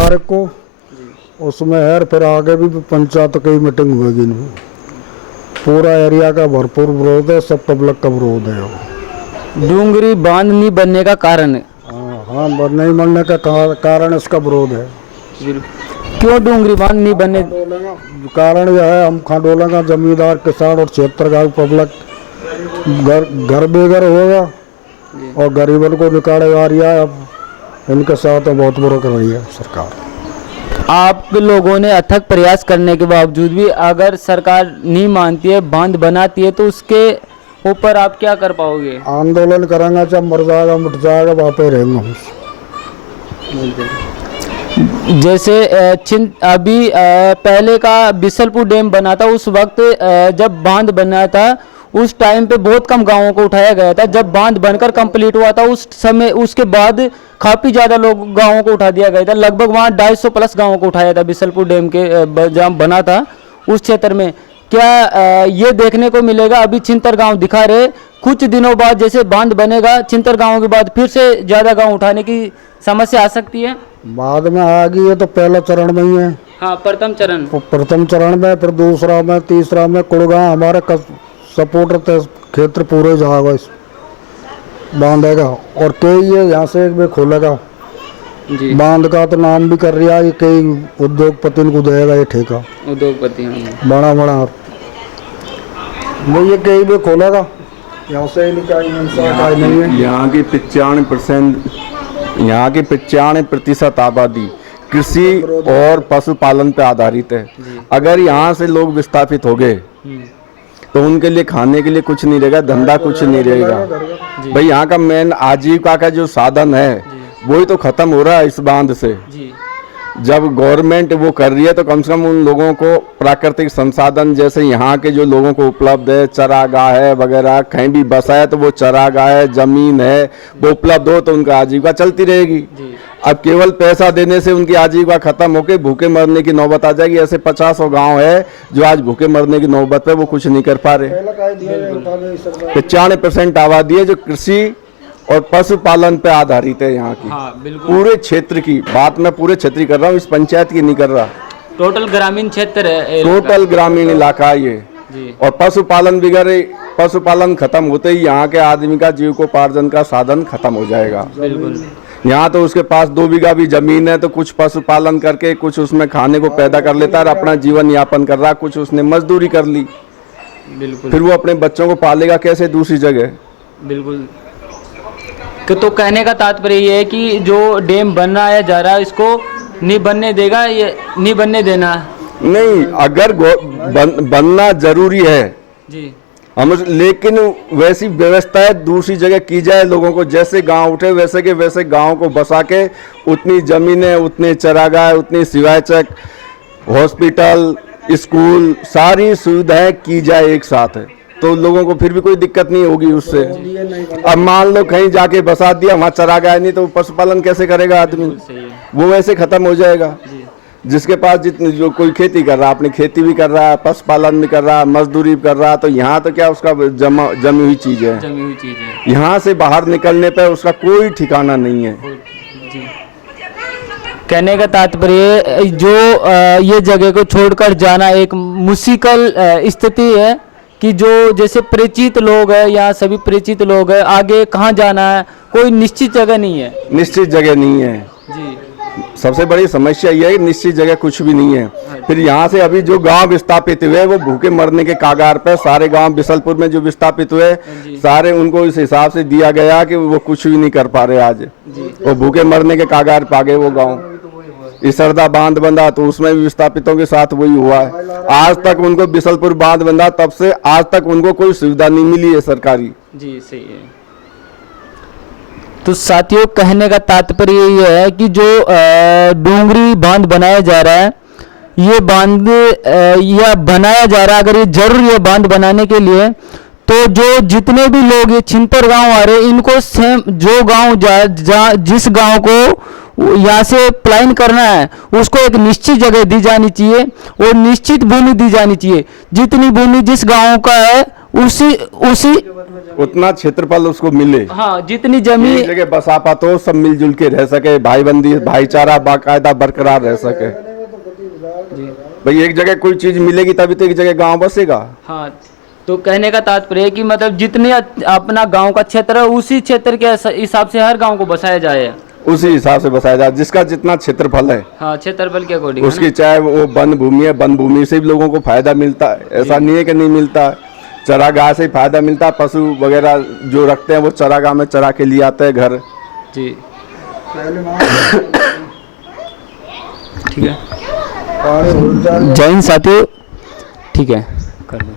तारीख को उसमें है, फिर आगे भी पंचायत की मीटिंग होगी। पूरा एरिया का भरपूर विरोध है, सब पब्लिक का विरोध है। डूंगरी बांध नहीं बनने का कारण है? हाँ, नहीं बनने का कारण इसका विरोध है। क्यों डूंगरी बांध नहीं बनने? कारण यह है, हम खंडोला का जमींदार किसान और क्षेत्र का पब्लिक घर बेघर होगा और गरीबों को निकाले आ रही है। अब इनके साथ बहुत बुरा कर रही है सरकार। आप लोगों ने अथक प्रयास करने के बावजूद भी अगर सरकार नहीं मानती है, बांध बनाती है, तो उसके ऊपर आप क्या कर पाओगे? आंदोलन करेंगे, जब मर जाएगा मिट जाएगा, वहाँ पे रहेंगे हम। जैसे अभी पहले का बिसलपुर डैम बना था, उस वक्त जब बांध बना था उस टाइम पे बहुत कम गांवों को उठाया गया था। जब बांध बनकर कंप्लीट हुआ था उस समय, उसके बाद काफ़ी ज़्यादा लोग गांवों को उठा दिया गया था। लगभग वहाँ 250 प्लस गांवों को उठाया था बिसलपुर डैम के जहाँ बना था उस क्षेत्र में। क्या ये देखने को मिलेगा? अभी छिंतर गांव दिखा रहे, कुछ दिनों बाद जैसे बांध बनेगा छिंतर गांव के बाद फिर से ज़्यादा गांव उठाने की समस्या आ सकती है? बाद में आएगी, ये तो पहला चरण में ही है। हाँ, प्रथम चरण में, फिर दूसरा में, तीसरा में कुड़गा हमारे सपोर्टर क्षेत्र पूरे जाएगा, इस बांधेगा और कई ये यहाँ से एक भी खोलेगा जी। बांध का तो नाम भी कर रहा है, ये कई उद्योगपति को देगा ये ठेका, उद्योगपति बड़ा बड़ा वो ये कई भी खोलेगा, यहाँ से नहीं है। यहाँ की 95% आबादी कृषि और पशुपालन पे आधारित है। अगर यहाँ से लोग विस्थापित हो गए तो उनके लिए खाने के लिए कुछ नहीं रहेगा, धंधा कुछ नहीं रहेगा। भाई यहाँ का मेन आजीविका का जो साधन है वही तो खत्म हो रहा है इस बांध से। जब गवर्नमेंट वो कर रही है तो कम से कम उन लोगों को प्राकृतिक संसाधन जैसे यहाँ के जो लोगों को उपलब्ध है, चरागाह है वगैरह, कहीं भी बसा है तो वो चरागाह है, जमीन है, वो उपलब्ध हो तो उनका आजीविका चलती रहेगी। अब केवल पैसा देने से उनकी आजीविका खत्म होकर भूखे मरने की नौबत आ जाएगी। ऐसे 50 गांव है जो आज भूखे मरने की नौबत पे वो कुछ नहीं कर पा रहे। 95% आबादी है जो कृषि और पशुपालन पे आधारित है यहाँ की। हाँ, पूरे क्षेत्र की बात मैं पूरे क्षेत्र की कर रहा हूँ, इस पंचायत की नहीं कर रहा। टोटल ग्रामीण क्षेत्र है, टोटल ग्रामीण इलाका है ये जी। और पशुपालन खत्म होते ही यहाँ के आदमी का जीविकोपार्जन का साधन खत्म हो जाएगा। बिल्कुल। यहाँ तो उसके पास 2 बीघा भी जमीन है तो कुछ पशुपालन करके कुछ उसमें खाने को पैदा कर लेता है और अपना जीवन यापन कर रहा, कुछ उसने मजदूरी कर ली। बिल्कुल। फिर वो अपने बच्चों को पालेगा कैसे दूसरी जगह? बिल्कुल। तो कहने का तात्पर्य ये है कि जो डैम बनाया जा रहा है इसको नहीं बनने देगा, ये नहीं बनने देना? नहीं, अगर बनना जरूरी है जी हम, लेकिन वैसी व्यवस्था दूसरी जगह की जाए। लोगों को जैसे गांव उठे वैसे के वैसे गांव को बसा के उतनी जमीनें, उतने चरागाह, उतनी सिवाचक, हॉस्पिटल, स्कूल, सारी सुविधाएं की जाए एक साथ है तो लोगों को फिर भी कोई दिक्कत नहीं होगी उससे। अब मान लो कहीं जाके बसा दिया, वहाँ चरागाह नहीं तो पशुपालन कैसे करेगा आदमी? वो वैसे खत्म हो जाएगा। जिसके पास जितनी जो कोई खेती कर रहा है, अपनी खेती भी कर रहा है, पशुपालन भी कर रहा है, मजदूरी भी कर रहा है, तो यहाँ तो क्या उसका जमी हुई चीज है। यहाँ से बाहर निकलने पर उसका कोई ठिकाना नहीं है। कहने का तात्पर्य जो ये जगह को छोड़कर जाना एक मुश्किल स्थिति है कि जो जैसे परिचित लोग हैं, यहाँ सभी परिचित लोग हैं, आगे कहाँ जाना है कोई निश्चित जगह नहीं है। निश्चित जगह नहीं है जी। सबसे बड़ी समस्या ये है कि निश्चित जगह कुछ भी नहीं है। फिर यहाँ से अभी जो गांव विस्थापित हुए वो भूखे मरने के कागार पर, सारे गांव बिसलपुर में जो विस्थापित हुए सारे उनको इस हिसाब से दिया गया कि वो कुछ भी नहीं कर पा रहे आज, वो भूखे मरने के कागार पर आ गए वो गाँव। इसरदा बांध बंधा तो उसमें भी विस्थापितों के साथ वही हुआ है। आज तक उनको बिसलपुर बांध बंधा तब से आज तक उनको कोई सुविधा नहीं मिली है सरकारी। जी सही है। तो साथियों कहने का तात्पर्य ये है कि जो डूंगरी बांध बनाया जा रहा है, ये बांध या बनाया जा रहा है, अगर ये जरूरी है बांध बनाने के लिए तो जो जितने भी लोग ये छिंतर गांव आ रहे इनको सेम जो गांव जिस गांव को यहाँ से प्लान करना है उसको एक निश्चित जगह दी जानी चाहिए और निश्चित भूमि दी जानी चाहिए। जितनी भूमि जिस गांव का है उसी उसी उतना क्षेत्रफल उसको मिले, हाँ जितनी एक जमीन, जगह बसा पातो सब मिलजुल के रह सके, भाईबंदी भाईचारा बाकायदा बरकरार रह सके। भाई एक जगह कोई चीज मिलेगी तभी तो एक जगह गांव बसेगा। हाँ तो कहने का तात्पर्य है कि मतलब जितने अपना गांव का क्षेत्र है उसी क्षेत्र के हिसाब से हर गांव को बसाया जाए, उसी हिसाब से बसाया जाए जिसका जितना क्षेत्रफल है। हाँ क्षेत्रफल के अकॉर्डिंग उसकी चाहे वो वन भूमि है, वन भूमि से भी लोगों को फायदा मिलता है, ऐसा नहीं है कि नहीं मिलता है। चरागाह से ही फायदा मिलता है, पशु वगैरह जो रखते हैं वो चरागाह में चरा के लिए आते हैं घर। जी ठीक है, जय हिंद साथियों, ठीक है कर दो।